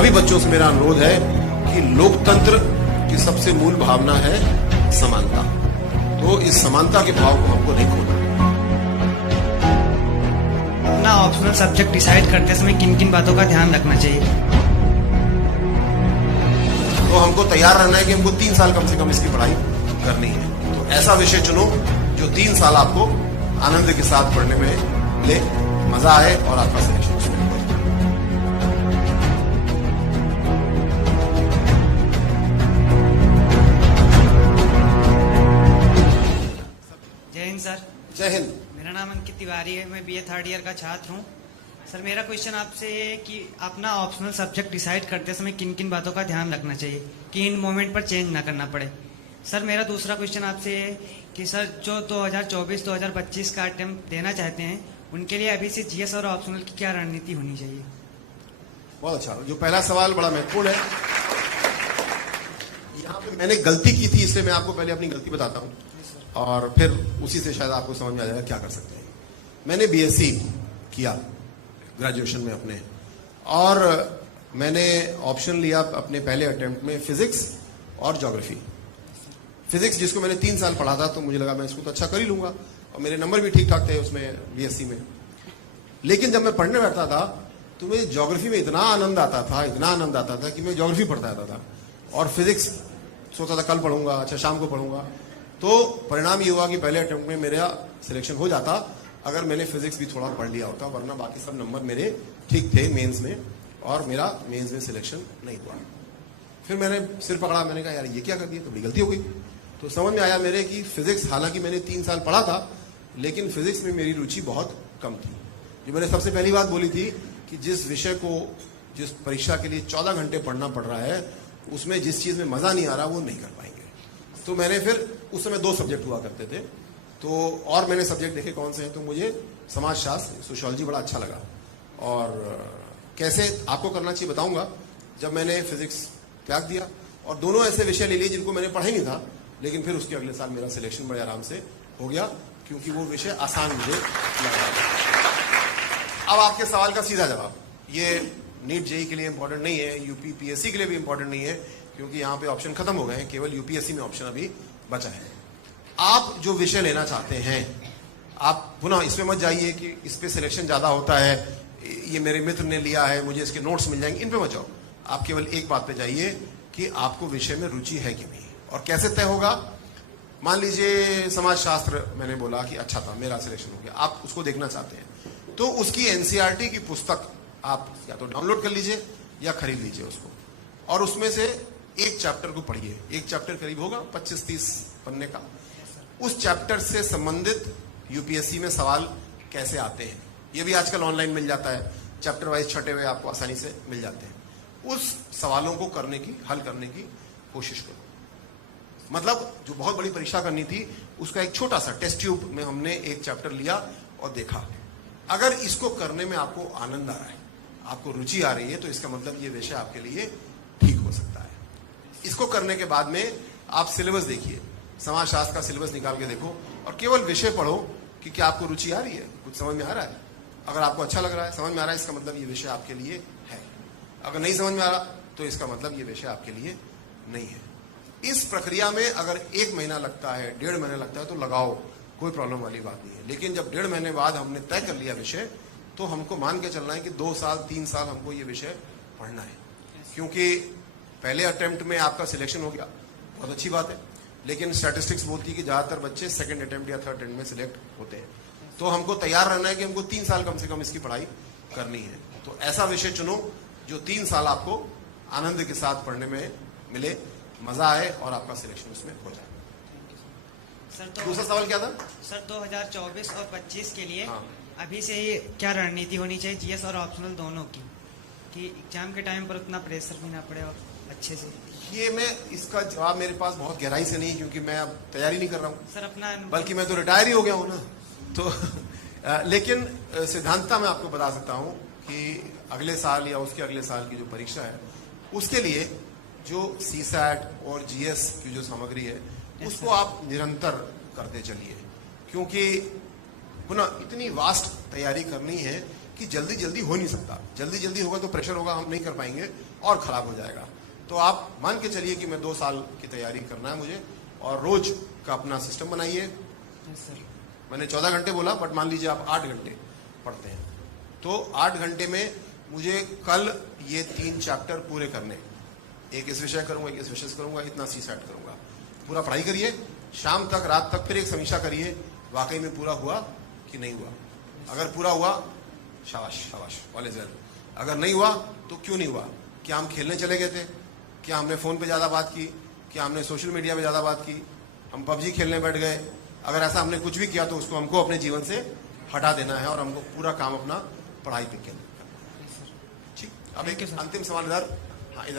सभी बच्चों से मेरा अनुरोध है कि लोकतंत्र की सबसे मूल भावना है समानता। तो इस समानता के भाव को हमको नहीं खोना। अपना ऑप्शनल सब्जेक्ट डिसाइड करते समय किन किन बातों का ध्यान रखना चाहिए? तो हमको तैयार रहना है कि हमको 3 साल कम से कम इसकी पढ़ाई करनी है। तो ऐसा विषय चुनो जो 3 साल आपको आनंद के साथ पढ़ने में मिले, मजा आए और आपका सिलेक्शन उसमें हो। जय हिंद सर। जय हिंद। मेरा नाम अंकित तिवारी है, मैं बीए 3rd ईयर का छात्र हूँ। सर मेरा क्वेश्चन आपसे ये है कि अपना ऑप्शनल सब्जेक्ट डिसाइड करते समय किन किन बातों का ध्यान रखना चाहिए कि इन मोमेंट पर चेंज ना करना पड़े। सर मेरा दूसरा क्वेश्चन आपसे ये है कि सर जो 2024-2025 का अटेम्प्ट देना चाहते हैं उनके लिए अभी से जीएस और ऑप्शनल की क्या रणनीति होनी चाहिए? बहुत अच्छा। जो पहला सवाल बड़ा महत्वपूर्ण है। यहाँ पे मैंने गलती की थी, इसलिए मैं आपको पहले अपनी गलती बताता हूँ और फिर उसी से शायद आपको समझ में आ जाएगा क्या कर सकते हैं। मैंने बीएससी किया ग्रेजुएशन में अपने, और मैंने ऑप्शन लिया अपने पहले अटेम्प्ट में फिजिक्स और ज्योग्राफी। फिजिक्स जिसको मैंने 3 साल पढ़ा था, तो मुझे लगा मैं इसको तो अच्छा कर ही लूंगा और मेरे नंबर भी ठीक ठाक थे उसमें बीएससी में। लेकिन जब मैं पढ़ने बैठता था तो मुझे ज्योग्राफी में इतना आनंद आता था कि मैं ज्योग्राफी पढ़ता रहता था और फिजिक्स सोचता था कल पढ़ूंगा, अच्छा शाम को पढ़ूंगा। तो परिणाम ये हुआ कि पहले अटेम्प्ट में मेरा सिलेक्शन हो जाता अगर मैंने फिजिक्स भी थोड़ा पढ़ लिया होता, वरना बाकी सब नंबर मेरे ठीक थे मेंस में और मेरा मेंस में सिलेक्शन नहीं हुआ। फिर मैंने सिर पकड़ा, मैंने कहा यार ये क्या कर दिया, तो बड़ी गलती हो गई। तो समझ में आया मेरे कि फिजिक्स, हालांकि मैंने 3 साल पढ़ा था, लेकिन फिजिक्स में मेरी रुचि बहुत कम थी। जो मैंने सबसे पहली बात बोली थी कि जिस विषय को, जिस परीक्षा के लिए 14 घंटे पढ़ना पड़ रहा है, उसमें जिस चीज में मजा नहीं आ रहा वो नहीं कर पाएंगे। तो मैंने फिर उस समय 2 सब्जेक्ट हुआ करते थे, तो और मैंने सब्जेक्ट देखे कौन से हैं, तो मुझे समाजशास्त्र, सोशियोलॉजी बड़ा अच्छा लगा। और कैसे आपको करना चाहिए बताऊंगा। जब मैंने फिजिक्स त्याग दिया और दोनों ऐसे विषय ले लिए जिनको मैंने पढ़ा ही नहीं था, लेकिन फिर उसके अगले साल मेरा सिलेक्शन बड़े आराम से हो गया क्योंकि वो विषय आसान मुझे लगा। अब आपके सवाल का सीधा जवाब, ये नीट जेई के लिए इंपॉर्टेंट नहीं है, यूपी पीएससी के लिए भी इंपॉर्टेंट नहीं है, क्योंकि यहाँ पे ऑप्शन खत्म हो गए हैं, केवल यूपीएससी में ऑप्शन अभी बचा है। आप जो विषय लेना चाहते हैं, आप पुनः इसमें मत जाइए कि इस पे सिलेक्शन ज्यादा होता है, ये मेरे मित्र ने लिया है, मुझे इसके नोट्स मिल जाएंगे, इन पे मत जाओ। आप केवल एक बात पे जाइए कि आपको विषय में रुचि है कि नहीं। और कैसे तय होगा? मान लीजिए समाजशास्त्र मैंने बोला कि अच्छा था, मेरा सिलेक्शन हो गया, आप उसको देखना चाहते हैं, तो उसकी एनसीईआरटी की पुस्तक आप या तो डाउनलोड कर लीजिए या खरीद लीजिए उसको, और उसमें से एक चैप्टर को पढ़िए। एक चैप्टर करीब होगा 25-30 पन्ने का। उस चैप्टर से संबंधित यूपीएससी में सवाल कैसे आते हैं, ये भी आजकल ऑनलाइन मिल जाता है, चैप्टर वाइज छटे हुए आपको आसानी से मिल जाते हैं। उस सवालों को करने की, हल करने की कोशिश करो। मतलब जो बहुत बड़ी परीक्षा करनी थी, उसका एक छोटा सा टेस्ट ट्यूब में हमने एक चैप्टर लिया और देखा। अगर इसको करने में आपको आनंद आ रहा है, आपको रुचि आ रही है, तो इसका मतलब ये विषय आपके लिए ठीक हो सकता है। इसको करने के बाद में आप सिलेबस देखिए, समाजशास्त्र का सिलेबस निकाल के देखो और केवल विषय पढ़ो कि क्या आपको रुचि आ रही है, कुछ समझ में आ रहा है। अगर आपको अच्छा लग रहा है, समझ में आ रहा है, इसका मतलब ये विषय आपके लिए है। अगर नहीं समझ में आ रहा, तो इसका मतलब ये विषय आपके लिए नहीं है। इस प्रक्रिया में अगर 1 महीना लगता है, 1.5 महीना लगता है, तो लगाओ, कोई प्रॉब्लम वाली बात नहीं है। लेकिन जब 1.5 महीने बाद हमने तय कर लिया विषय, तो हमको मान के चलना है कि 2 साल 3 साल हमको ये विषय पढ़ना है। क्योंकि पहले अटेम्प्ट में आपका सिलेक्शन हो गया, बहुत अच्छी बात है, लेकिन स्टैटिस्टिक्स बोलती है कि ज्यादातर बच्चे सेकंड अटेम्प्ट या थर्ड अटेम्प्ट में सिलेक्ट होते हैं। तो हमको तैयार रहना है कि हमको 3 साल कम से कम इसकी पढ़ाई करनी है। तो ऐसा विषय चुनो जो 3 साल आपको आनंद के साथ पढ़ने में मिले, मजा आए और आपका सिलेक्शन उसमें हो जाए। सर तो दूसरा सवाल क्या था? सर 2024 और 25 के लिए हाँ। अभी से ही क्या रणनीति होनी चाहिए जीएस और ऑप्शनल दोनों की, कि एग्जाम के टाइम पर उतना प्रेशर भी ना पड़े और अच्छे से? ये मैं इसका जवाब मेरे पास बहुत गहराई से नहीं, क्योंकि मैं अब तैयारी नहीं कर रहा हूँ सर अपना, बल्कि मैं तो रिटायर ही हो गया हूँ ना। तो लेकिन सिद्धांतता मैं आपको बता सकता हूँ कि अगले साल या उसके अगले साल की जो परीक्षा है, उसके लिए जो सीसैट और जीएस की जो सामग्री है, उसको आप निरंतर करते चलिए, क्योंकि पुनः इतनी वास्ट तैयारी करनी है कि जल्दी जल्दी हो नहीं सकता, जल्दी जल्दी होगा तो प्रेशर होगा, हम नहीं कर पाएंगे और खराब हो जाएगा। तो आप मान के चलिए कि मैं 2 साल की तैयारी करना है मुझे, और रोज का अपना सिस्टम बनाइए। Yes sir. मैंने 14 घंटे बोला, बट मान लीजिए आप 8 घंटे पढ़ते हैं, तो 8 घंटे में मुझे कल ये 3 चैप्टर पूरे करने, एक इस विषय करूंगा, एक इस विषय से करूंगा, इतना सी सेट करूंगा। पूरा पढ़ाई करिए, शाम तक, रात तक, फिर एक समीक्षा करिए वाकई में पूरा हुआ कि नहीं हुआ। अगर पूरा हुआ, शाबाश शाबाश, ऑल इज वेल। अगर नहीं हुआ तो क्यों नहीं हुआ? क्या हम खेलने चले गए थे? क्या हमने फोन पे ज्यादा बात की? क्या हमने सोशल मीडिया पे ज्यादा बात की? हम पबजी खेलने बैठ गए? अगर ऐसा हमने कुछ भी किया तो उसको हमको अपने जीवन से हटा देना है और हमको पूरा काम अपना पढ़ाई पे केंद्रित करना है। ठीक, अब एक अंतिम सवाल इधर, हाँ इधर,